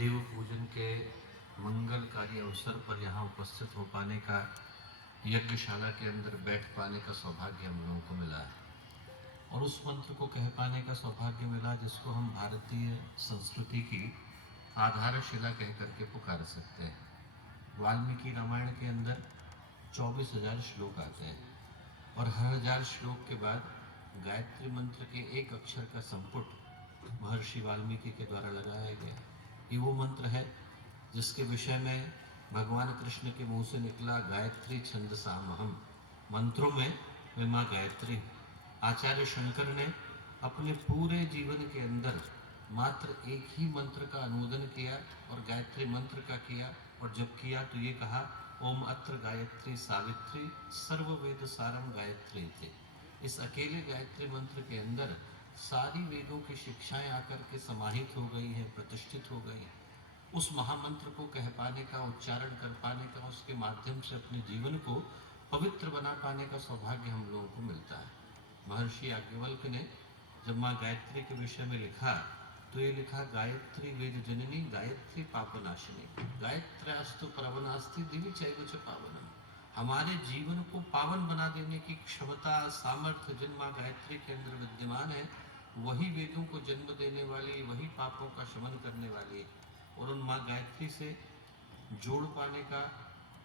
देव पूजन के मंगलकारी अवसर पर यहाँ उपस्थित हो पाने का, यज्ञशाला के अंदर बैठ पाने का सौभाग्य हम लोगों को मिला है और उस मंत्र को कह पाने का सौभाग्य मिला जिसको हम भारतीय संस्कृति की आधारशिला कह करके पुकार सकते हैं। वाल्मीकि रामायण के अंदर 24,000 श्लोक आते हैं और हर 1000 श्लोक के बाद गायत्री मंत्र के एक अक्षर का संपुट महर्षि वाल्मीकि के द्वारा लगाया गया। ये वो मंत्र है जिसके विषय में भगवान कृष्ण के मुंह से निकला, गायत्री छंदसामहम, मंत्रों में वे माँ गायत्री। आचार्य शंकर ने अपने पूरे जीवन के अंदर मात्र एक ही मंत्र का अनुमोदन किया और गायत्री मंत्र का किया, और जब किया तो ये कहा, ओम अत्र गायत्री सावित्री सर्व वेद सारम गायत्री थे। इस अकेले गायत्री मंत्र के अंदर सारी वेदों की शिक्षाएं आकर के समाहित हो गई हैं, प्रतिष्ठित हो गई हैं। उस महामंत्र को कह पाने का, उच्चारण कर पाने का, उसके माध्यम से अपने जीवन को पवित्र बना पाने का सौभाग्य हम लोगों को मिलता है। महर्षि याज्ञवल्क्य ने जब माँ गायत्री के विषय में लिखा तो ये लिखा, गायत्री वेद जननी गायत्री पापनाशिनी गायत्र्यास्तु प्रवनास्ति दिवि चैव च पावनम। हमारे जीवन को पावन बना देने की क्षमता, सामर्थ्य जिन माँ गायत्री के अंदर विद्यमान है, वही वेदों को जन्म देने वाली, वही पापों का शमन करने वाली है। और उन माँ गायत्री से जोड़ पाने का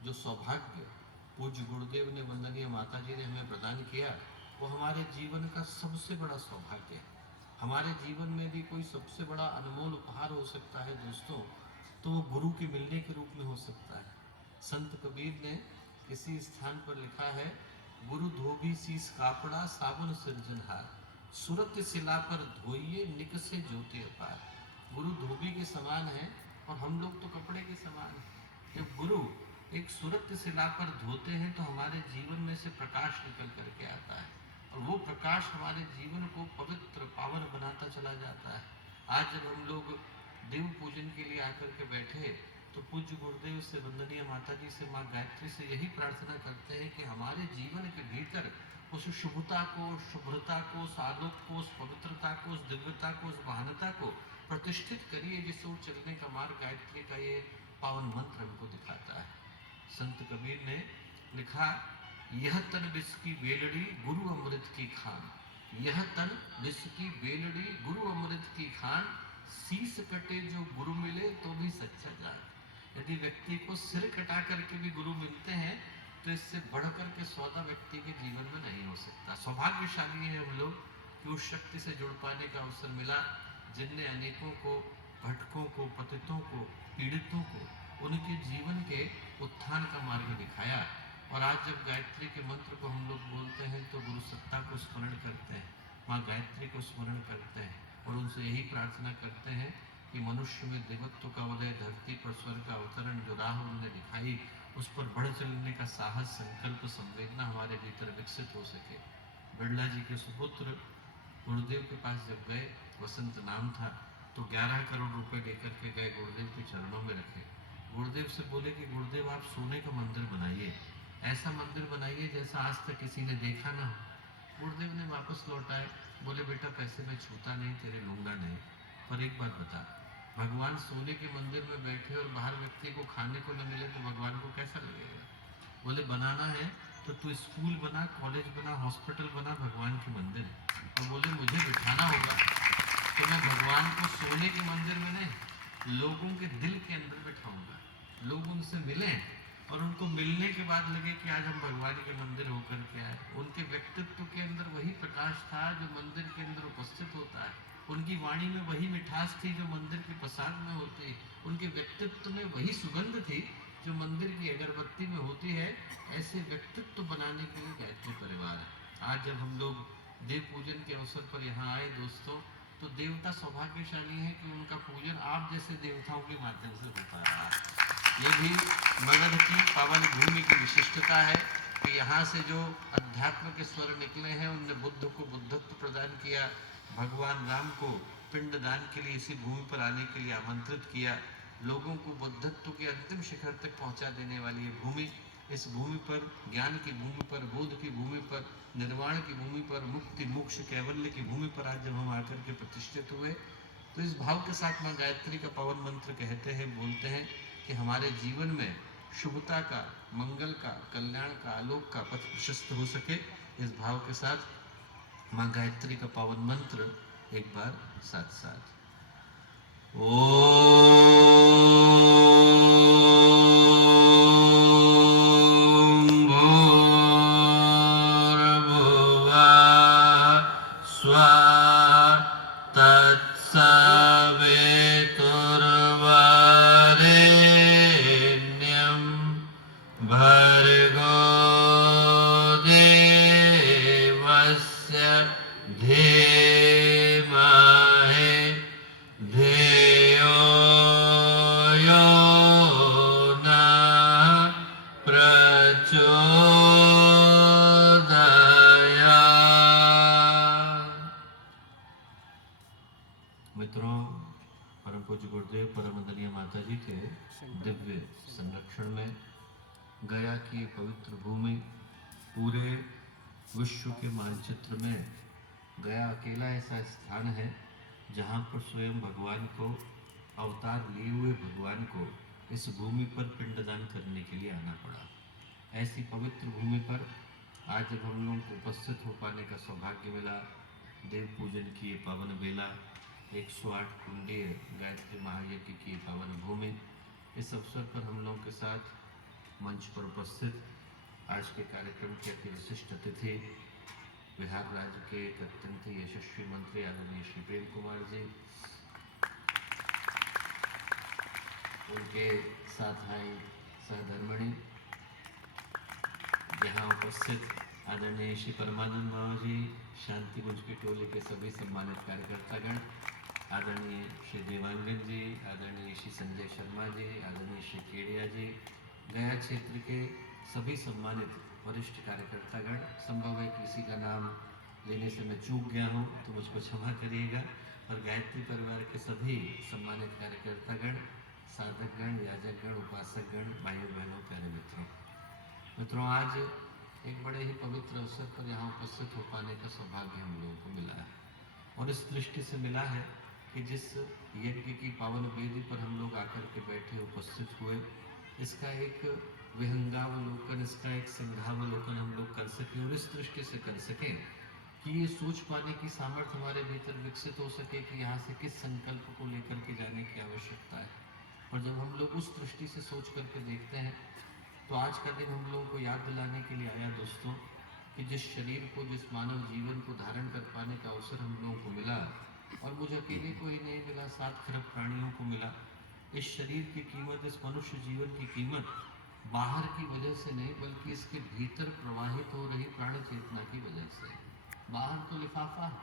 जो सौभाग्य पूज्य गुरुदेव ने, वंदनीय माता जी ने हमें प्रदान किया, वो हमारे जीवन का सबसे बड़ा सौभाग्य है। हमारे जीवन में भी कोई सबसे बड़ा अनमोल उपहार हो सकता है दोस्तों, तो वो गुरु के मिलने के रूप में हो सकता है। संत कबीर ने किसी स्थान पर लिखा है, गुरु धोबी शीस कापड़ा साबुन सिरजनहार, सुरत शिला पर धोइए निकसे ज्योति अपार। गुरु धोबी के समान है और हम लोग तो कपड़े के समान हैं। जब गुरु एक सुरत शिला पर धोते हैं तो हमारे जीवन में से प्रकाश निकल करके आता है और वो प्रकाश हमारे जीवन को पवित्र पावन बनाता चला जाता है। आज जब हम लोग देव पूजन के लिए आकर के बैठे तो पूज्य गुरुदेव से, वंदनीय माता जी से, माँ गायत्री से यही प्रार्थना करते हैं कि हमारे जीवन के भीतर उस शुभता को, शुभ्रता को, उस आलोक को, उस पवित्रता को, उस दिव्यता को, उस महानता को प्रतिष्ठित करिए, जिससे वो चलने का मार्ग गायत्री का ये पावन मंत्र हमको दिखाता है। संत कबीर ने लिखा, यह तन विष की बेलड़ी गुरु अमृत की खान, यह तन विष की बेलड़ी गुरु अमृत की खान, शीस कटे जो गुरु मिले तो भी सच्चा जान। यदि व्यक्ति को सिर कटा करके भी गुरु मिलते हैं तो इससे बढ़कर के सौदा व्यक्ति के जीवन में नहीं हो सकता। सौभाग्यशाली है हम लोग कि उस शक्ति से जुड़ पाने का अवसर मिला जिनने अनेकों को, भटकों को, पतितों को, पीड़ितों को उनके जीवन के उत्थान का मार्ग दिखाया। और आज जब गायत्री के मंत्र को हम लोग बोलते हैं तो गुरु सत्ता को स्मरण करते हैं, माँ गायत्री को स्मरण करते हैं और उनसे यही प्रार्थना करते हैं कि मनुष्य में देवत्व का उदय, धरती पर स्वर्ग का अवतरण, जो राह उन्होंने दिखाई उस पर बढ़ चलने का साहस, संकल्प, संवेदना हमारे भीतर विकसित हो सके। बिरला जी के सुपुत्र गुरुदेव के पास जब गए, वसंत नाम था, तो 11 करोड़ रुपए लेकर के गए, गुरुदेव के चरणों में रखे। गुरुदेव से बोले कि गुरुदेव आप सोने का मंदिर बनाइए, ऐसा मंदिर बनाइए जैसा आज तक किसी ने देखा ना हो। गुरुदेव ने वापस लौटाए, बोले बेटा पैसे में छूता नहीं, तेरे लूंगा नहीं, पर एक बात बता, भगवान सोने के मंदिर में बैठे और बाहर व्यक्ति को खाने को न मिले तो भगवान को कैसा लगेगा? बोले बनाना है तो तू स्कूल बना, कॉलेज बना, हॉस्पिटल बना, भगवान के मंदिर। और बोले मुझे बिठाना होगा तो मैं भगवान को सोने के मंदिर में नहीं, लोगों के दिल के अंदर बिठाऊंगा। लोग उनसे मिले और उनको मिलने के बाद लगे कि आज हम भगवान के मंदिर होकर के आए। उनके व्यक्तित्व के अंदर वही प्रकाश था जो मंदिर के अंदर उपस्थित होता है, उनकी वाणी में वही मिठास थी जो मंदिर के प्रसाद में होती है, उनके व्यक्तित्व में वही सुगंध थी जो मंदिर की अगरबत्ती में होती है। ऐसे व्यक्तित्व बनाने के लिए गायत्री परिवार है। आज जब हम लोग देव पूजन के अवसर पर यहाँ आए दोस्तों, तो देवता सौभाग्यशाली है कि उनका पूजन आप जैसे देवताओं के माध्यम से होता रहा। ये भी मगध की पावन भूमि की विशिष्टता है कि यहाँ से जो अध्यात्म के स्वर निकले हैं, उनने बुद्ध को बुद्धत्व प्रदान किया, भगवान राम को पिंडदान के लिए इसी भूमि पर आने के लिए आमंत्रित किया, लोगों को बुद्धत्व के अंतिम शिखर तक पहुंचा देने वाली ये भूमि, इस भूमि पर, ज्ञान की भूमि पर, बोध की भूमि पर, निर्वाण की भूमि पर, मुक्ति, मोक्ष, कैवल्य की भूमि पर आज जब हम आकर के प्रतिष्ठित हुए तो इस भाव के साथ माँ गायत्री का पावन मंत्र कहते हैं, बोलते हैं कि हमारे जीवन में शुभता का, मंगल का, कल्याण का, आलोक का पथ प्रशस्त हो सके। इस भाव के साथ माँ गायत्री का पावन मंत्र एक बार साथ साथ। मित्रों, परम पूज्य गुरुदेव परम वंदनीय माता जी के दिव्य संरक्षण में गया की पवित्र भूमि, पूरे विश्व के मानचित्र में गया अकेला ऐसा स्थान है जहाँ पर स्वयं भगवान को, अवतार लिए हुए भगवान को इस भूमि पर पिंडदान करने के लिए आना पड़ा। ऐसी पवित्र भूमि पर आज जब हम लोगों को उपस्थित हो पाने का सौभाग्य मिला, देव पूजन की ये पावन बेला, 108 कुंडीय गायत्री महायज्ञ की पावन भूमि, इस अवसर पर हम लोगों के साथ मंच पर उपस्थित आज के कार्यक्रम के अति विशिष्ट अतिथि बिहार राज्य के एक अत्यंत यशस्वी मंत्री आदरणीय श्री प्रेम कुमार जी, उनके साथ आई सहधर्मणी, यहाँ उपस्थित आदरणीय श्री परमानंद बाबा जी, शांति कुंज की टोली के सभी सम्मानित कार्यकर्तागण, आदरणीय श्री देवांगन जी, आदरणीय श्री संजय शर्मा जी, आदरणीय श्री केडिया जी, गया क्षेत्र के सभी सम्मानित वरिष्ठ कार्यकर्तागण। संभव है किसी का नाम लेने से मैं चूक गया हूँ तो मुझको क्षमा करिएगा। और गायत्री परिवार के सभी सम्मानित कार्यकर्तागण, साधकगण, याजकगण, उपासकगण, भाइयों बहनों, प्यारे मित्रों, आज एक बड़े ही पवित्र अवसर पर यहाँ उपस्थित हो पाने का सौभाग्य हम लोगों को मिला है। और इस दृष्टि से मिला है कि जिस यज्ञ की पावन वेदी पर हम लोग आकर के बैठे उपस्थित हुए, इसका एक विहंगावलोकन, इसका एक सिंहावलोकन हम लोग कर सकें और इस दृष्टि से कर सकें कि ये सोच पाने की सामर्थ्य हमारे भीतर विकसित हो सके कि यहाँ से किस संकल्प को लेकर के जाने की आवश्यकता है। और जब हम लोग उस दृष्टि से सोच करके देखते हैं तो आज का दिन हम लोगों को याद दिलाने के लिए आया दोस्तों कि जिस शरीर को, जिस मानव जीवन को धारण कर पाने का अवसर हम लोगों को मिला, और मुझे अकेले को ही नहीं मिला, 7 खरब प्राणियों को मिला। इस शरीर की कीमत, इस मनुष्य जीवन की कीमत बाहर की वजह से नहीं, बल्कि इसके भीतर प्रवाहित हो रही प्राण चेतना की वजह से। बाहर तो लिफाफा है,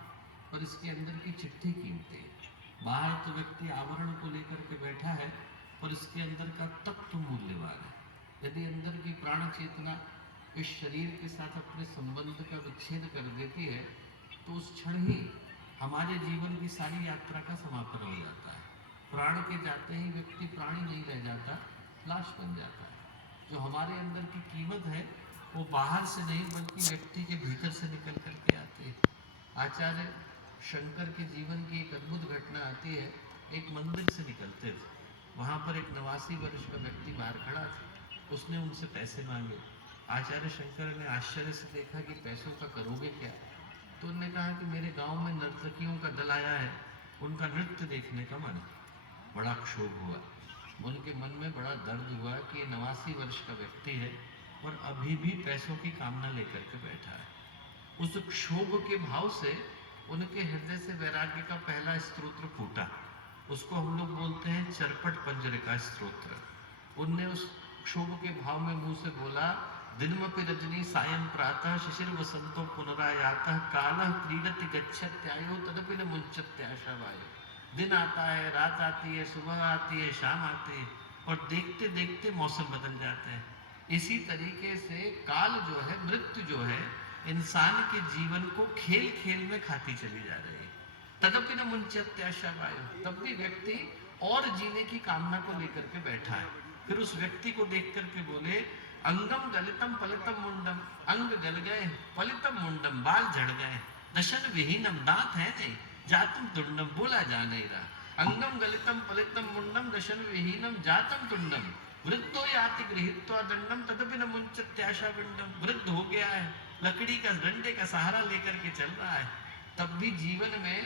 पर इसके अंदर की चिट्ठी कीमती है। बाहर तो व्यक्ति आवरण को लेकर के बैठा है, पर इसके अंदर का तत्व मूल्यवान है। यदि अंदर की प्राण चेतना इस शरीर के साथ अपने संबंध का विच्छेद कर देती है तो उस क्षण ही हमारे जीवन की सारी यात्रा का समापन हो जाता है। प्राण के जाते ही व्यक्ति प्राणी नहीं रह जाता, लाश बन जाता है। जो हमारे अंदर की कीमत है वो बाहर से नहीं, बल्कि व्यक्ति के भीतर से निकल करके आती है। आचार्य शंकर के जीवन की एक अद्भुत घटना आती है। एक मंदिर से निकलते थे, वहाँ पर एक 89 वर्ष का व्यक्ति बाहर खड़ा था। उसने उनसे पैसे मांगे। आचार्य शंकर ने आश्चर्य से देखा कि पैसों का करोगे क्या? तो उन्होंने कहा कि मेरे गांव में नर्तकियों का दल आया है, उनका नृत्य देखने का मन है। बड़ा क्षोभ हुआ, उनके मन में बड़ा दर्द हुआ कि ये 89 वर्ष का व्यक्ति है और अभी भी पैसों की कामना लेकर के बैठा है। उस क्षोभ के भाव से उनके हृदय से वैराग्य का पहला स्तोत्र फूटा। उसको हम लोग बोलते हैं चरपट पंजरिका स्तोत्र। उनने उस क्षोभ के भाव में मुंह से बोला, दिनमपि रजनी सायं प्रातः शिशिर वसंतो पुनरायातः कालः क्रीडति गच्छत्यायो तदपि न मुंचत्याशा वायु। दिन आता है, रात आती है, सुबह आती है, शाम आती है, और देखते देखते मौसम बदल जाते हैं। इसी तरीके से काल जो है, मृत्यु जो है, इंसान के जीवन को खेल खेल में खाती चली जा रही है। तदपि न मुंचत्याशा वायु, तब भी व्यक्ति और जीने की कामना को लेकर के बैठा है। फिर उस व्यक्ति को देख करके बोले, अंगम गलितम पलितम मुंडम, अंग गल गए, पलितम मुंडम, बाल झड़ गए, दशन विहीनम, दांत है नहीं, जातुम तुंडम, बोला जा नहीं रहा। अंगम गलितम पलितम मुंडम दशन विहीनम जातम तुंडम वृद्धो याति गृहीत्वा दंडम तदपि न मुंचत्याशा विंडम। वृद्ध हो गया है, लकड़ी का डंडे का सहारा लेकर के चल रहा है, तब भी जीवन में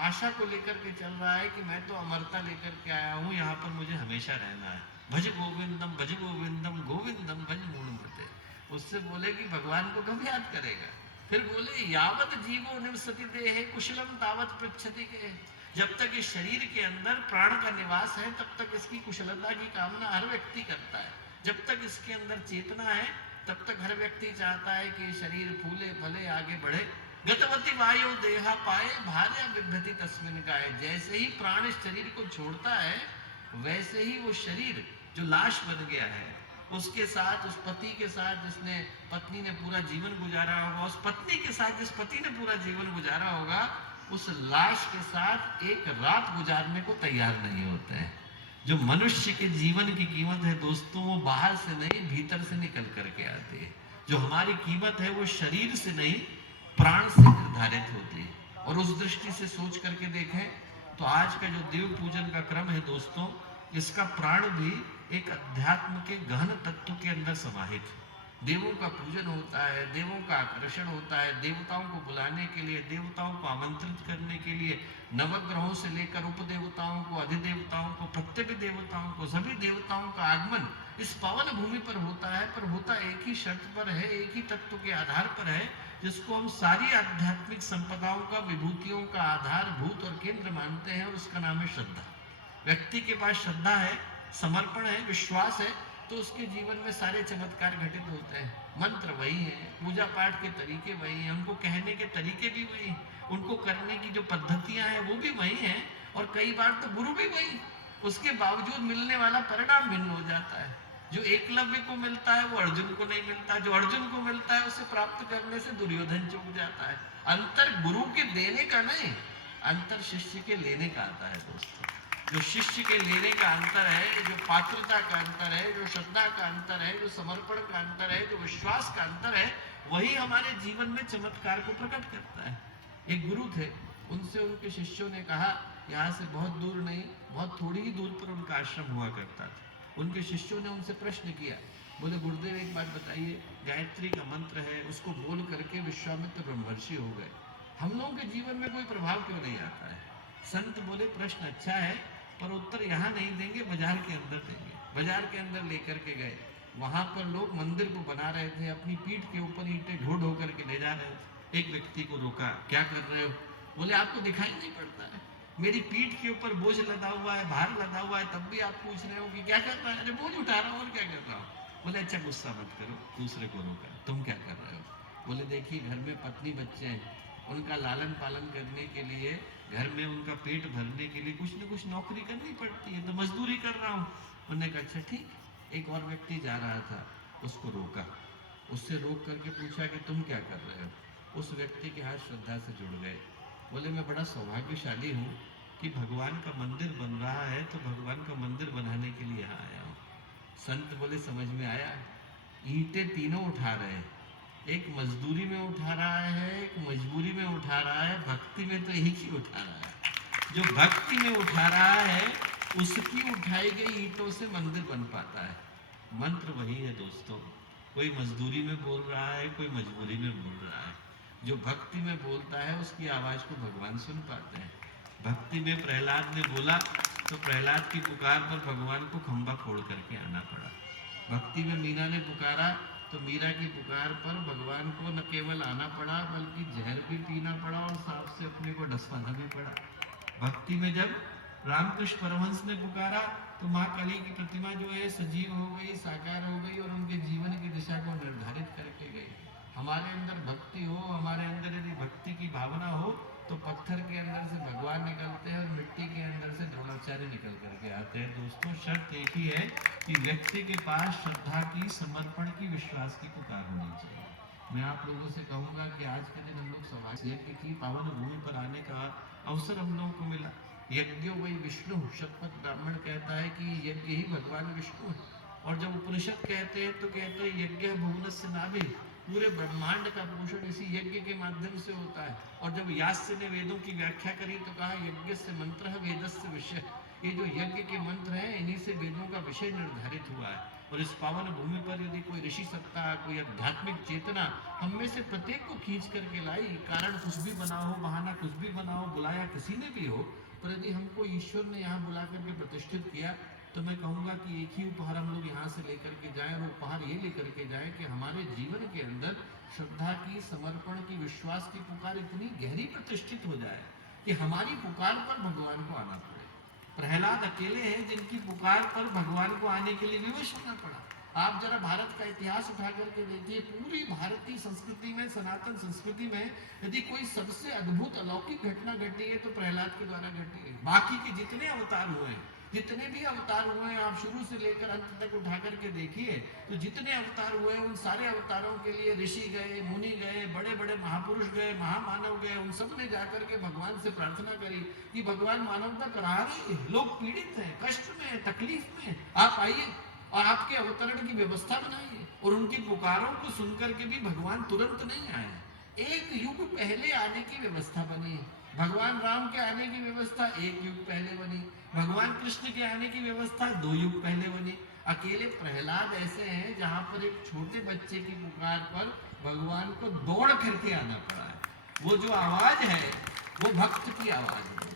आशा को लेकर के चल रहा है कि मैं तो अमरता लेकर के आया हूँ, यहाँ पर मुझे हमेशा रहना है। भज गोविंदम भज गोविंदम गोविंदम भज मूढ़मते। उससे बोले कि भगवान को कब याद करेगा? फिर बोले यावत जीवो निवसति देहे कुशलम तावत पृच्छति के। जब तक इस शरीर के अंदर प्राण का निवास है तब तक इसकी कुशलता की कामना हर व्यक्ति करता है। जब तक इसके अंदर चेतना है तब तक हर व्यक्ति चाहता है कि शरीर फूले फले आगे बढ़े। गतवती वायु देहा पाए भार्या बिभ्रति तस्मिन गाय। जैसे ही प्राण इस शरीर को छोड़ता है वैसे ही वो शरीर जो लाश बन गया है उसके साथ, उस पति के साथ जिसने पत्नी ने पूरा जीवन गुजारा होगा, उस पत्नी के साथ जिस पति ने पूरा जीवन गुजारा होगा, उस लाश के साथ एक रात गुजारने को तैयार नहीं होते हैं। जो मनुष्य के जीवन की कीमत है दोस्तों, वो बाहर से नहीं भीतर से निकल करके आती है। जो हमारी कीमत है वो शरीर से नहीं प्राण से निर्धारित होती है। और उस दृष्टि से सोच करके देखें तो आज का जो देव पूजन का क्रम है दोस्तों, इसका प्राण भी एक अध्यात्म के गहन तत्व के अंदर समाहित है। देवों का पूजन होता है, देवों का आकर्षण होता है, देवताओं को बुलाने के लिए, देवताओं को आमंत्रित करने के लिए, नवग्रहों से लेकर उपदेवताओं को, अधिदेवताओं को, प्रत्येक देवताओं को, सभी देवताओं का आगमन इस पावन भूमि पर होता है। पर होता एक ही शर्त पर है, एक ही तत्व के आधार पर है, जिसको हम सारी आध्यात्मिक संपदाओं का, विभूतियों का आधारभूत और केंद्र मानते हैं, और उसका नाम है श्रद्धा। व्यक्ति के पास श्रद्धा है, समर्पण है, विश्वास है, तो उसके जीवन में सारे चमत्कार घटित होते हैं। मंत्र वही है, पूजा पाठ के तरीके वही हैं, उनको कहने के तरीके भी वही हैं, उनको करने की जो पद्धतियां हैं वो भी वही हैं, और कई बार तो गुरु भी वही। उसके बावजूद मिलने वाला परिणाम भिन्न हो जाता है। जो एकलव्य को मिलता है वो अर्जुन को नहीं मिलता, जो अर्जुन को मिलता है उसे प्राप्त करने से दुर्योधन चूक जाता है। अंतर गुरु के देने का नहीं, अंतर शिष्य के लेने का आता है दोस्तों। जो शिष्य के लेने का अंतर है, जो पात्रता का अंतर है, जो श्रद्धा का अंतर है, जो समर्पण का अंतर है, जो विश्वास का अंतर है, वही हमारे जीवन में चमत्कार को प्रकट करता है। एक गुरु थे, उनसे उनके शिष्यों ने कहा, यहाँ से बहुत दूर नहीं, बहुत थोड़ी ही दूर पर उनका आश्रम हुआ करता था। उनके शिष्यों ने उनसे प्रश्न किया, बोले गुरुदेव एक बात बताइए, गायत्री का मंत्र है, उसको बोल करके विश्वामित्र ब्रह्मर्षि हो गए, हम लोगों के जीवन में कोई प्रभाव क्यों नहीं आता है? संत बोले प्रश्न अच्छा है, पर उत्तर यहाँ नहीं देंगे, बाजार के अंदर देंगे। बाजार के अंदर लेकर के गए, वहां पर लोग मंदिर को बना रहे थे, अपनी पीठ के ऊपर ईंटें ढो ढो करके ले जा रहे थे। एक व्यक्ति को रोका, क्या कर रहे हो? बोले आपको दिखाई नहीं पड़ता है, मेरी पीठ के ऊपर बोझ लदा हुआ है, भार लदा हुआ है, तब भी आप पूछ रहे हो कि क्या कर रहा है? अरे बोझ उठा रहा हूँ, और क्या कर रहा हूँ। बोले अच्छा गुस्सा मत करो, दूसरे को रोका, तुम क्या कर रहे हो? बोले देखिए घर में पत्नी बच्चे हैं, उनका लालन पालन करने के लिए, घर में उनका पेट भरने के लिए कुछ न कुछ नौकरी करनी पड़ती है, तो मजदूरी कर रहा हूँ। उन्होंने कहा अच्छा ठीक। एक और व्यक्ति जा रहा था, उसको रोका, उससे रोक करके पूछा कि तुम क्या कर रहे हो? उस व्यक्ति के हाथ श्रद्धा से जुड़ गए। बोले मैं बड़ा सौभाग्यशाली हूँ कि भगवान का मंदिर बन रहा है, तो भगवान का मंदिर बनाने के लिए यहाँ आया हूँ। संत बोले समझ में आया, ईंटें तीनों उठा रहे हैं, एक मजदूरी में उठा रहा है, एक मजबूरी में उठा रहा है, भक्ति में तो एक ही उठा रहा है। जो भक्ति में उठा रहा है उसकी उठाई गई ईंटों से मंदिर बन पाता है। मंत्र वही है दोस्तों, कोई मजदूरी में बोल रहा है, कोई मजबूरी में बोल रहा है। जो भक्ति में बोलता है उसकी आवाज को भगवान सुन पाते हैं। भक्ति में प्रहलाद ने बोला तो प्रहलाद की पुकार पर भगवान को खंभा फोड़ करके आना पड़ा। भक्ति में मीना ने पुकारा तो मीरा की पुकार पर भगवान को न केवल आना पड़ा बल्कि जहर भी पीना पड़ा और सांप से अपने को डसवाना भी पड़ा। भक्ति में जब रामकृष्ण परमहंस ने पुकारा तो माँ काली की प्रतिमा जो है सजीव हो गई, साकार हो गई और उनके जीवन की दिशा को निर्धारित करके गई। हमारे अंदर भक्ति हो, हमारे अंदर यदि भक्ति की भावना हो तो पत्थर के अंदर से भगवान निकलते हैं और मिट्टी के अंदर से द्रोणाचार्य निकल करके आते हैं। दोस्तों शर्त एक ही है कि व्यक्ति के पास श्रद्धा की, समर्पण की, विश्वास की पुकार होनी चाहिए। मैं आप लोगों से कहूंगा कि आज के दिन हम लोग समाज यज्ञ की पावन भूमि पर आने का अवसर हम लोगों को मिला। यज्ञो वही विष्णु, शतपथ ब्राह्मण कहता है कि यज्ञ ही भगवान विष्णु है। और जब उपनिषद कहते हैं तो कहते हैं यज्ञ भुवनस्य नाभि, पूरे ब्रह्मांड का पोषण इसी यज्ञ के माध्यम से होता है। और जब यास्य ने वेदों की व्याख्या करी तो कहा यज्ञ से मंत्र वेदस्य विषय, ये जो यज्ञ के मंत्र हैं इन्हीं से वेदों का विषय निर्धारित हुआ है। और इस पावन भूमि पर यदि कोई ऋषि सत्ता, कोई आध्यात्मिक चेतना हम में से प्रत्येक को खींच करके लाई, कारण कुछ भी बना हो, बहाना कुछ भी बना हो, बुलाया किसी ने भी हो, पर यदि हमको ईश्वर ने यहाँ बुला करके प्रतिष्ठित किया, तो मैं कहूँगा कि एक ही उपहार हम लोग यहाँ से लेकर के जाएं, और उपहार ये लेकर के जाएं कि हमारे जीवन के अंदर श्रद्धा की, समर्पण की, विश्वास की पुकार इतनी गहरी प्रतिष्ठित हो जाए कि हमारी पुकार पर भगवान को आना पड़े। प्रहलाद अकेले हैं जिनकी पुकार पर भगवान को आने के लिए विवश होना पड़ा। आप जरा भारत का इतिहास उठा करके देखिए, पूरी भारतीय संस्कृति में, सनातन संस्कृति में यदि कोई सबसे अद्भुत अलौकिक घटना घटी है तो प्रहलाद के द्वारा घटी है। बाकी के जितने अवतार हुए हैं, जितने भी अवतार हुए हैं, आप शुरू से लेकर अंत तक उठा करके देखिए, तो जितने अवतार हुए हैं उन सारे अवतारों के लिए ऋषि गए, मुनि गए, बड़े बड़े महापुरुष गए, महामानव गए, उन सब ने जाकर के भगवान से प्रार्थना करी कि भगवान मानवता करा रही है, लोग पीड़ित हैं, कष्ट में, तकलीफ में, आप आइए और आपके अवतरण की व्यवस्था बनाइए। और उनकी पुकारों को सुनकर के भी भगवान तुरंत नहीं आए, एक युग पहले आने की व्यवस्था बनी है। भगवान राम के आने की व्यवस्था एक युग पहले बनी, भगवान कृष्ण के आने की व्यवस्था 2 युग पहले बनी। अकेले प्रहलाद ऐसे हैं जहां पर एक छोटे बच्चे की पुकार पर भगवान को दौड़ करके आना पड़ा है। वो जो आवाज है वो भक्त की आवाज है।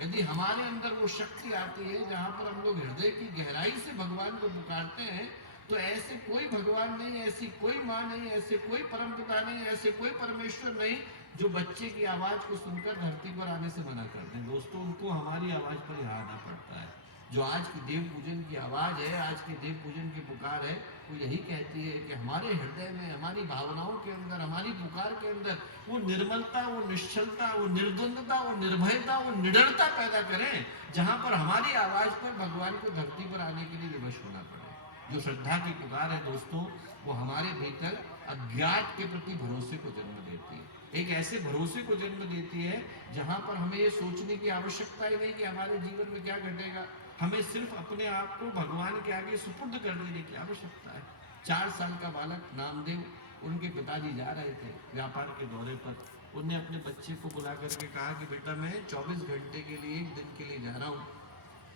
यदि हमारे अंदर वो शक्ति आती है जहां पर हम लोग हृदय की गहराई से भगवान को पुकारते हैं, तो ऐसे कोई भगवान नहीं, ऐसी कोई माँ नहीं, ऐसे कोई परमपिता नहीं, ऐसे कोई परमेश्वर नहीं जो बच्चे की आवाज को सुनकर धरती पर आने से मना करते हैं। दोस्तों, उनको हमारी आवाज पर यहाँ आना पड़ता है। जो आज की देव पूजन की आवाज है, आज की देव पूजन की पुकार है, वो यही कहती है कि हमारे हृदय में, हमारी भावनाओं के अंदर, हमारी पुकार के अंदर वो निर्मलता, वो निश्चलता, वो निर्द्वंदता, वो निर्भयता, वो निडरता पैदा करें, जहां पर हमारी आवाज पर भगवान को धरती पर आने के लिए विवश होना पड़े। जो श्रद्धा की पुकार है दोस्तों, वो हमारे भीतर अज्ञात के प्रति भरोसे को जन्म देती है। एक ऐसे भरोसे को जन्म देती है जहां पर हमें ये सोचने की आवश्यकता ही नहीं कि हमारे जीवन में क्या घटेगा। हमें सिर्फ अपने आप को भगवान के आगे सुपुर्द कर देने की आवश्यकता है। 4 साल का बालक नामदेव, उनके पिताजी जा रहे थे व्यापार के दौरे पर। उनने अपने बच्चे को बुला करके कहा कि बेटा मैं 24 घंटे के लिए, 1 दिन के लिए जा रहा हूँ,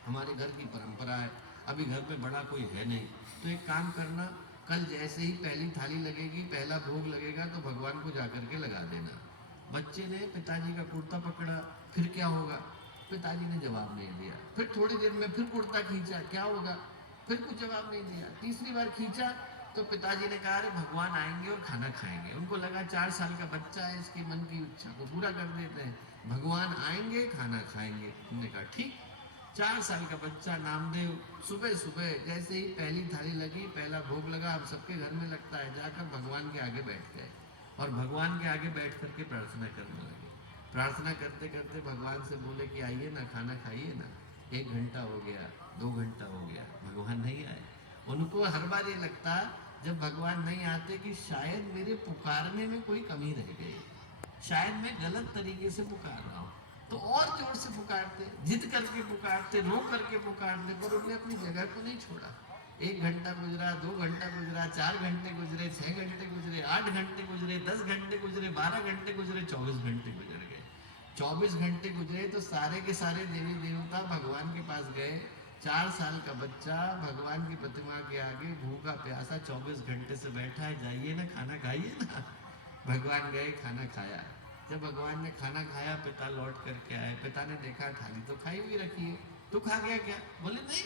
हमारे घर की परंपरा है, अभी घर में बड़ा कोई है नहीं, तो एक काम करना, कल जैसे ही पहली थाली लगेगी, पहला भोग लगेगा, तो भगवान को जाकर के लगा देना। बच्चे ने पिताजी का कुर्ता पकड़ा, फिर क्या होगा? पिताजी ने जवाब नहीं दिया। फिर थोड़ी देर में फिर कुर्ता खींचा, क्या होगा? फिर कुछ जवाब नहीं दिया। तीसरी बार खींचा तो पिताजी ने कहा अरे भगवान आएंगे और खाना खाएंगे। उनको लगा 4 साल का बच्चा है, इसकी मन की इच्छा को पूरा कर देते हैं, भगवान आएंगे खाना खाएंगे। उन्होंने कहा ठीक। 4 साल का बच्चा नामदेव सुबह सुबह जैसे ही पहली थाली लगी, पहला भोग लगा, अब सबके घर में लगता है, जाकर भगवान के आगे बैठ गए और भगवान के आगे बैठ करके प्रार्थना करने लगे। प्रार्थना करते करते भगवान से बोले कि आइए ना, खाना खाइए ना। 1 घंटा हो गया, 2 घंटा हो गया, भगवान नहीं आए। उनको हर बार ये लगता जब भगवान नहीं आते कि शायद मेरे पुकारने में कोई कमी रह गई, शायद मैं गलत तरीके से पुकार रहा हूँ, तो और जोर से पुकारते, जिद करके पुकारते, रो करके पुकारते, पर उन्होंने अपनी जगह को नहीं छोड़ा। 1 घंटा गुजरा, 2 घंटा गुजरा, 4 घंटे गुजरे, 6 घंटे गुजरे, 8 घंटे गुजरे, 10 घंटे गुजरे, 12 घंटे गुजरे, 24 घंटे गुजर गए। 24 घंटे गुजरे तो सारे के सारे देवी देवता भगवान के पास गए। 4 साल का बच्चा भगवान की प्रतिमा के आगे भूखा प्यासा 24 घंटे से बैठा है, जाइए ना खाना खाइए ना। भगवान गए, खाना खाया। जब भगवान ने खाना खाया, पिता लौट करके आए। पिता ने देखा थाली तो खाई हुई रखी है, तू खा गया क्या? बोले नहीं,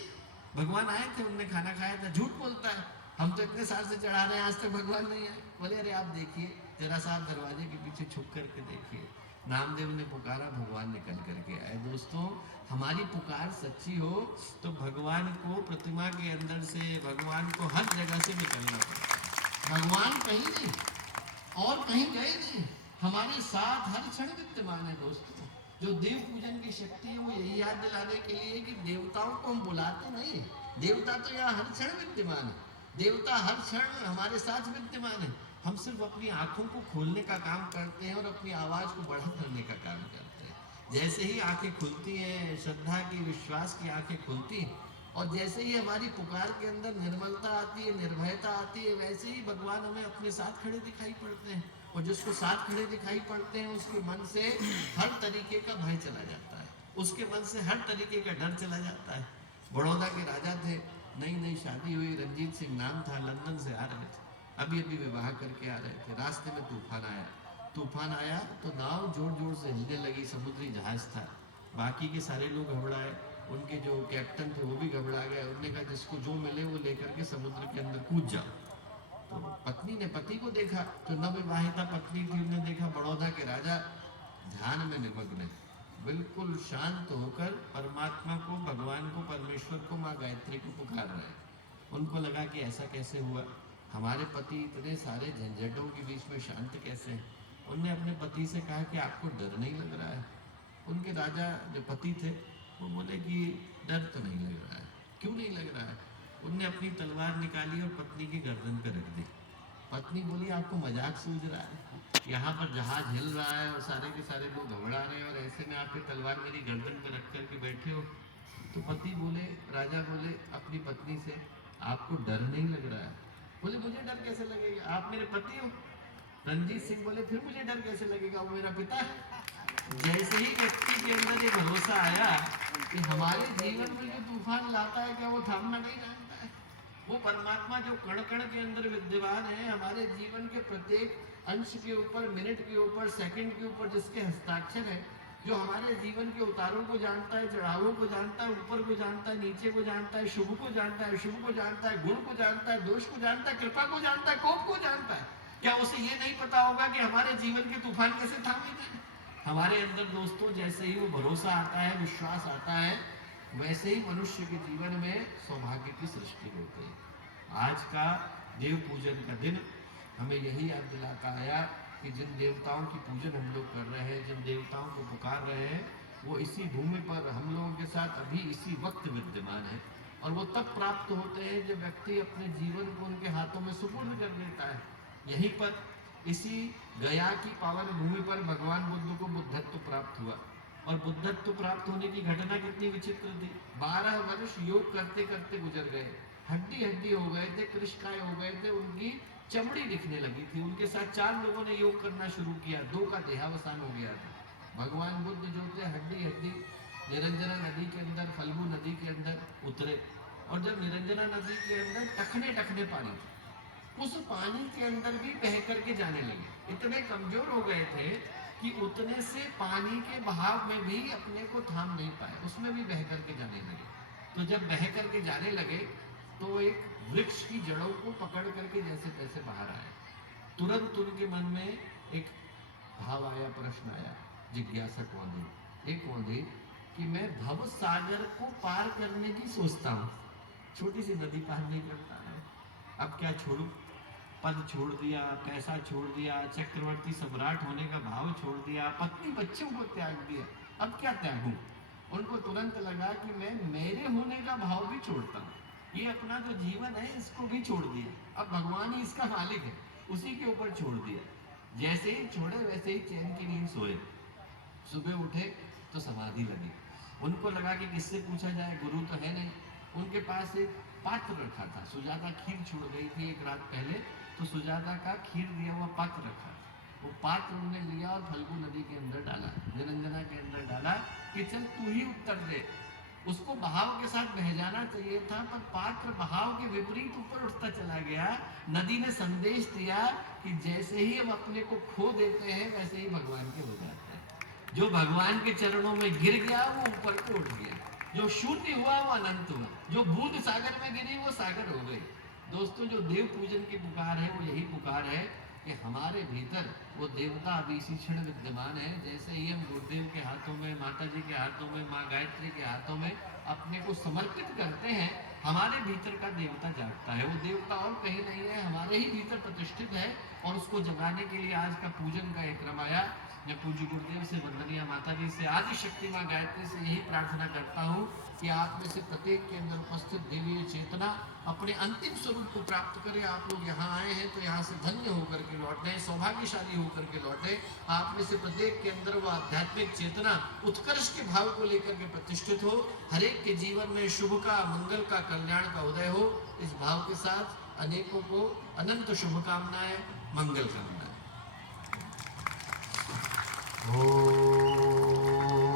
भगवान आए थे, उनने खाना खाया था। झूठ बोलता है, हम तो इतने साल से चढ़ा रहे हैं, आज तक भगवान नहीं आए। बोले अरे आप देखिए जरा सा, आप दरवाजे के पीछे छुप करके देखिए। नामदेव ने पुकारा, भगवान निकल करके आए। दोस्तों, हमारी पुकार सच्ची हो तो भगवान को प्रतिमा के अंदर से, भगवान को हर जगह से निकलना पड़ता है। भगवान कहीं नहीं और कहीं गए नहीं, हमारे साथ हर क्षण विद्यमान है। दोस्तों, जो देव पूजन की शक्ति है वो यही याद दिलाने के लिए कि देवताओं को हम बुलाते नहीं, देवता तो यहाँ हर क्षण विद्यमान है, देवता हर क्षण हमारे साथ विद्यमान है। हम सिर्फ अपनी आंखों को खोलने का काम करते हैं और अपनी आवाज को बढ़ा करने का काम करते हैं। जैसे ही आंखें खुलती हैं, श्रद्धा की, विश्वास की आंखें खुलती हैं और जैसे ही हमारी पुकार के अंदर निर्मलता आती है, निर्भयता आती है, वैसे ही भगवान हमें अपने साथ खड़े दिखाई पड़ते हैं। और जिसको साथ खड़े दिखाई पड़ते हैं उसके मन से हर तरीके का भय चला जाता है, उसके मन से हर तरीके का डर चला जाता है। बड़ौदा के राजा थे, नई नई शादी हुई, रंजीत सिंह नाम था, लंदन से आ रहे थे, अभी अभी विवाह करके आ रहे थे। रास्ते में तूफान आया। तूफान आया तो नाव जोर जोर से हिलने लगी, समुद्री जहाज था। बाकी के सारे लोग घबराए, उनके जो कैप्टन थे वो भी घबरा गए। उन्होंने कहा जिसको जो मिले वो लेकर के समुद्र के अंदर कूद जाओ। तो पत्नी ने पति को देखा, जो नवविवाहिता पत्नी थी, उन्होंने देखा बड़ौदा के राजा ध्यान में निमग्न है, बिल्कुल शांत होकर परमात्मा को, भगवान को, परमेश्वर को, माँ गायत्री को पुकार रहे हैं। उनको लगा कि ऐसा कैसे हुआ, हमारे पति इतने सारे झंझटों के बीच में शांत कैसे हैं। उनने अपने पति से कहा कि आपको डर नहीं लग रहा है। उनके राजा जो पति थे वो बोले कि डर तो नहीं लग रहा है। क्यों नहीं लग रहा है? उनने अपनी तलवार निकाली और पत्नी की गर्दन पर रख दी। पत्नी बोली आपको मजाक सूझ रहा है, यहाँ पर जहाज हिल रहा है और सारे के सारे लोग घबरा रहे हैं और ऐसे में आपकी तलवार मेरी गर्दन पर रख करके बैठे हो। तो पति बोले, राजा बोले अपनी पत्नी से, आपको डर नहीं लग रहा है? बोले मुझे डर कैसे लगेगा, आप मेरे पति हो। रंजीत सिंह बोले फिर मुझे डर कैसे लगेगा, वो मेरा पिता है। जैसे ही व्यक्ति के अंदर ये भरोसा आया कि हमारे जीवन में जो तूफान लाता है क्या वो थामना नहीं जानता है? वो परमात्मा जो कण कण के अंदर विद्यमान है, हमारे जीवन के प्रत्येक अंश के ऊपर, मिनट के ऊपर, सेकंड के ऊपर जिसके हस्ताक्षर है, जो हमारे जीवन के उतारों को जानता है, चढ़ावों को जानता है, ऊपर को जानता है, नीचे को जानता है, शुभ को जानता है, शुभ को जानता है, गुण को जानता है, दोष को जानता है, कृपा को जानता है, कोप को जानता है। क्या उसे ये नहीं पता होगा कि हमारे जीवन के तूफान कैसे थामे जाए? हमारे अंदर दोस्तों जैसे ही वो भरोसा आता है, विश्वास आता है, वैसे ही मनुष्य के जीवन में सौभाग्य की सृष्टि होती है। आज का देव पूजन का दिन हमें यही याद दिलाता आया कि जिन देवताओं की पूजन हम लोग कर रहे हैं, जिन देवताओं को पुकार रहे हैं, वो इसी भूमि पर हम लोगों के साथ अभी इसी वक्त विद्यमान है। और वो तब प्राप्त होते हैं जब व्यक्ति अपने जीवन को उनके हाथों में सुपुर्द कर देता है। यहीं पर इसी गया की पावन भूमि पर भगवान बुद्ध को बुद्धत्व प्राप्त हुआ। और बुद्धत्व प्राप्त होने की घटना कितनी विचित्र थी। 12 वर्ष योग करते करते गुजर गए, हड्डी हड्डी हो गए थे, कृष्णकाय हो गए थे, उनकी चमड़ी दिखने लगी थी। उनके साथ 4 लोगों ने योग करना शुरू किया, 2 का देहावसान हो गया था। भगवान बुद्ध जो थे हड्डी हड्डी निरंजना नदी के अंदर, फल्गु नदी के अंदर उतरे। और जब निरंजना नदी के अंदर टखने टखने पानी थे, उस पानी के अंदर भी बह करके जाने लगे। इतने कमजोर हो गए थे कि उतने से पानी के बहाव में भी अपने को थाम नहीं पाए, उसमें भी बह करके जाने लगे। तो जब बह करके जाने लगे तो एक वृक्ष की जड़ों को पकड़ करके जैसे तैसे बाहर आए। तुरंत उनके मन में एक भाव आया, प्रश्न आया, जिज्ञासा कौन है? एक कौन है कि मैं भव सागर को पार करने की सोचता हूँ, छोटी सी नदी पार नहीं करता है, अब क्या छोड़ू? पद छोड़ दिया, पैसा छोड़ दिया, चक्रवर्ती सम्राट होने का भाव छोड़ दिया, पत्नी बच्चों को त्याग दिया, अब क्या त्यागूं? उनको तुरंत लगा कि मैं मेरे होने का भाव भी छोड़ता हूँ, ये अपना जो जीवन है इसको भी छोड़ दिया, अब भगवान ही इसका मालिक है, उसी के ऊपर छोड़ दिया। जैसे ही छोड़े वैसे ही चैन की नींद सोए। सुबह उठे तो समाधि लगी। उनको लगा कि किससे पूछा जाए, गुरु तो है नहीं। उनके पास एक पात्र रखा था, सुजाता खीर छोड़ गई थी एक रात पहले, तो सुजाता का खीर दिया हुआ पात्र रखा। वो पात्र उन्होंने लिया और फल्गु नदी के अंदर डाला, निरंजना के अंदर डाला कि चल तू ही उत्तर दे। उसको बहाव के साथ बह जाना चाहिए था, पर पात्र बहाव के विपरीत ऊपर उठता चला गया। नदी ने संदेश दिया कि जैसे ही हम अपने को खो देते हैं वैसे ही भगवान के हो जाते हैं। जो भगवान के चरणों में गिर गया वो ऊपर को उठ गया, जो शून्य हुआ वो अनंत हुआ, जो बूंद सागर में गिरी वो सागर हो गई। दोस्तों जो देव पूजन की पुकार है वो यही पुकार है कि हमारे भीतर वो देवता अभी इसी क्षण विद्यमान है। जैसे ही हम गुरुदेव के हाथों में, माता जी के हाथों में, माँ गायत्री के हाथों में अपने को समर्पित करते हैं, हमारे भीतर का देवता जागता है। वो देवता और कहीं नहीं है, हमारे ही भीतर प्रतिष्ठित है और उसको जगाने के लिए आज का पूजन का एक क्रम आया। मैं पूज्य गुरुदेव से, वंदनीय माता जी से, आदि शक्ति माँ गायत्री से यही प्रार्थना करता हूँ कि आप में से प्रत्येक के अंदर उपस्थित देवी चेतना अपने अंतिम स्वरूप को प्राप्त करे। आप लोग यहाँ आए हैं तो यहाँ से धन्य होकर के लौटे, सौभाग्यशाली होकर के लौटे। आप में से प्रत्येक के अंदर वो आध्यात्मिक चेतना उत्कर्ष के भाव को लेकर के प्रतिष्ठित हो। हरेक के जीवन में शुभ का, मंगल का, कल्याण का उदय हो। इस भाव के साथ अनेकों को अनंत शुभकामनाएं, मंगल कामनाएं।